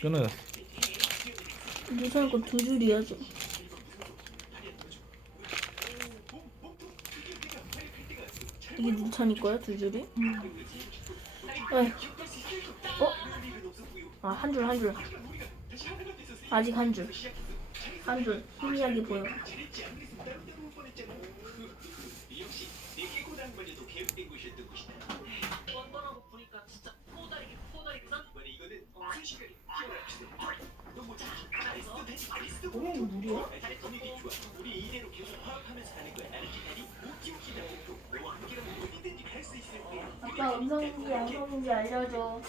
끊어졌어. 유산 거두 줄이야 저. 이게 누찬이 거야 두 줄이? 에휴. 어? 아한 줄 한 줄. 아직 한 줄. 한 줄. 희미하게 보여. 뻔뻔하고 보니까 진짜 포다리기 포다리구나. 이거는 순식간에 이거 물이야? 아빠 음성인지 양성인지 알려줘.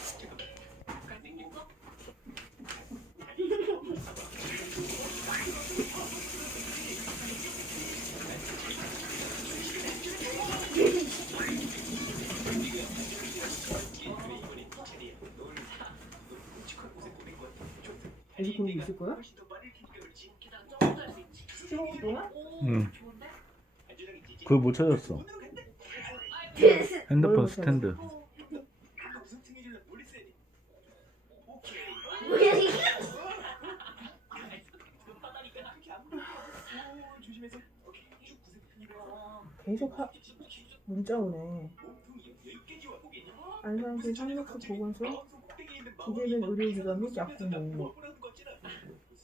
그러고 있을 거야? 게다가 점프도 할수 있 지. 15분 동안? 오, 응. 그거 못 찾았어. 핸드폰 뭘 스탠드. 계속 하... 문자 오네. 안산시 상록수 보건소 기재된 의료기관 및 약국문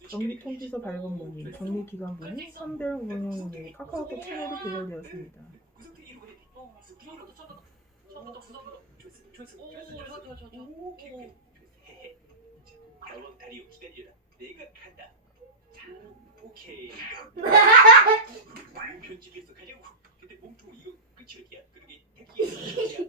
정리통지서 발급 문의 정리기관 문의 선별 운영 문의 카카오톡 채널이 개설되었습니다. 다리오. 내가 간다. 자, 오케이. 편집해서 가려고. 근데 몸통 이거 끝이 어디야? 그러게 택기.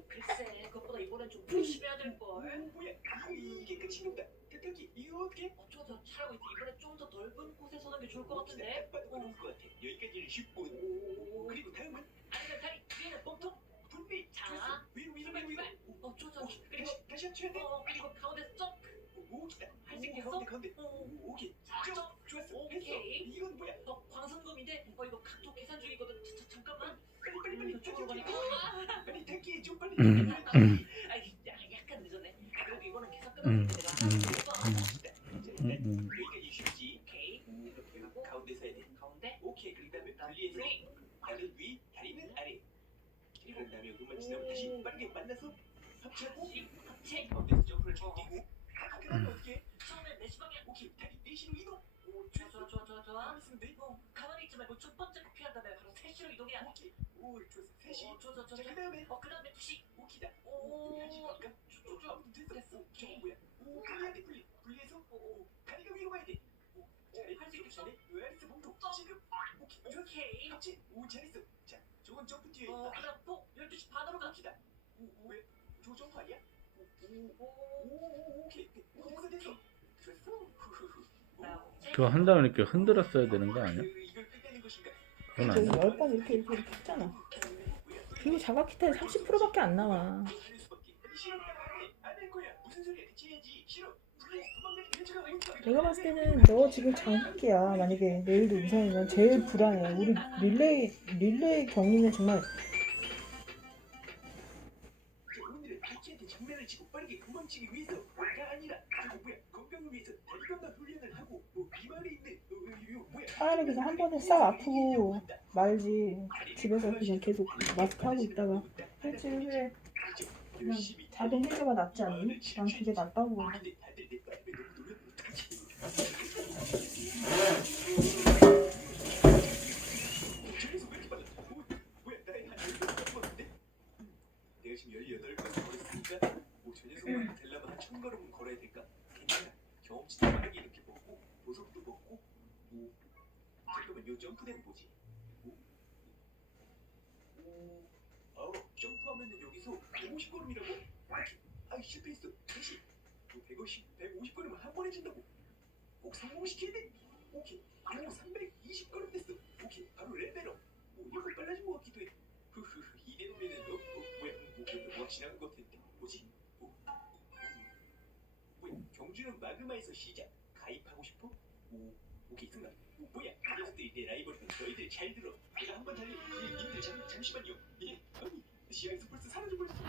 글쎄, 그것보다 이번엔 좀 열심히 해야 될 걸. 뭐야? 이거 이게 끝인가? 택기 어, 저, 저 잘하고 있지. 이번엔 좀더 넓은 곳에 서는 게 좋을 것 같은데. 딱 봐도 그럴 것 같아. 여기까지는 10분. 그리고 다음은 아니면 다리 위에는 몸통. 분비. 자, 위로 위로 위로 위로. 어, 좋아 좋아. 오케이. 그리고 다시 돼. 어, 그리고 가운데 점프. 오기다. 할 수 있겠어? 가운데 가운데. 어, 오, 오케이. 자, 점. 점프. 좋았어. 오케이. 했어. 이건 뭐야? 어, 광선검인데. 어, 이거 각도 계산 중이거든. 자, 자, 잠깐만. 빨리 빨리 빨리. 이쪽으로 빨리 가니까. 아, 빨리 택기 좀 빨리. 음. 그쭉 그. 오. 어. 어. 그 다음에 어, 그 두시. 오키다. 오, 다시 갈까? 쭉쭉쭉. 아무튼 됐어. 됐어. 오, 저거 뭐야? 오, 분리해야 돼. 점프 뒤에 어, 있다. 그 다음 또 12시 반으로 가. 오키다. 오, 오, 왜? 저 점프 아니야? 오, 오, 오, 오, 오, 오케이. 오, 뭐가 됐어? 됐어. 후후후. 나 그거 한 다음에 이렇게 흔들었어야 되는 거 아니야? 그, 이걸 끝내는 것인가? 그건 저기 아니야. 열 번 이렇게 이렇게 했잖아. 그리고 자가 키타에 30%밖에 안 나와. 수밖에. 내가 봤을 때는 너 지금 장기야. 만약에 내일도 우선이면 제일 불안해. 우리 릴레이 릴레이 경기는 정말 뭐 어, 어, 차라리 그냥 한 번에 싹 아프고 말지. 집에서 그냥 계속 마스크 하고 있다가 일주일 후에 그냥 자동 해제가 낫지 않니? 난 그게 낫다고 봐. 근데 다들 내 마음에 너무 놀라면 어떡하지 저기서 왜 이렇게 빨라 어, 뭐야 나의 한 18번 걸었는데 내가 지금 18번 걸었으니까 뭐저 녀석만 되려면 한 1000걸음은 걸어야 될까 괜찮아 경험치도 빠르게 이렇게 먹고 보석도 먹고 오 잠깐만 요 점프대는 뭐지 오, 오, 아우 점프하면은 여기서 150걸음이라고? 아이 실패했어. 다시. 150, 150걸음을 한 번에 준다고. 꼭 성공시켜야 돼. 오케이. 오 320걸음 됐어. 오케이. 바로 레벨업. 오 약간 빨라진 것 같기도 해. 흐흐흐 이대로면은 어? 어 뭐야. 뭐 근데 뭐 지나간 것 같은데. 뭐지? 오, 오. 뭐야. 경주는 마그마에서 시작. 가입하고 싶어? 오 오케이 순간 오, 뭐야? 이 녀석들이 내 라이벌이다 너희들 잘 들어. 내가 한번 달려 이- 님들 잠, 잠시만요. 예 아니 시야에서 벌써 사라져버렸어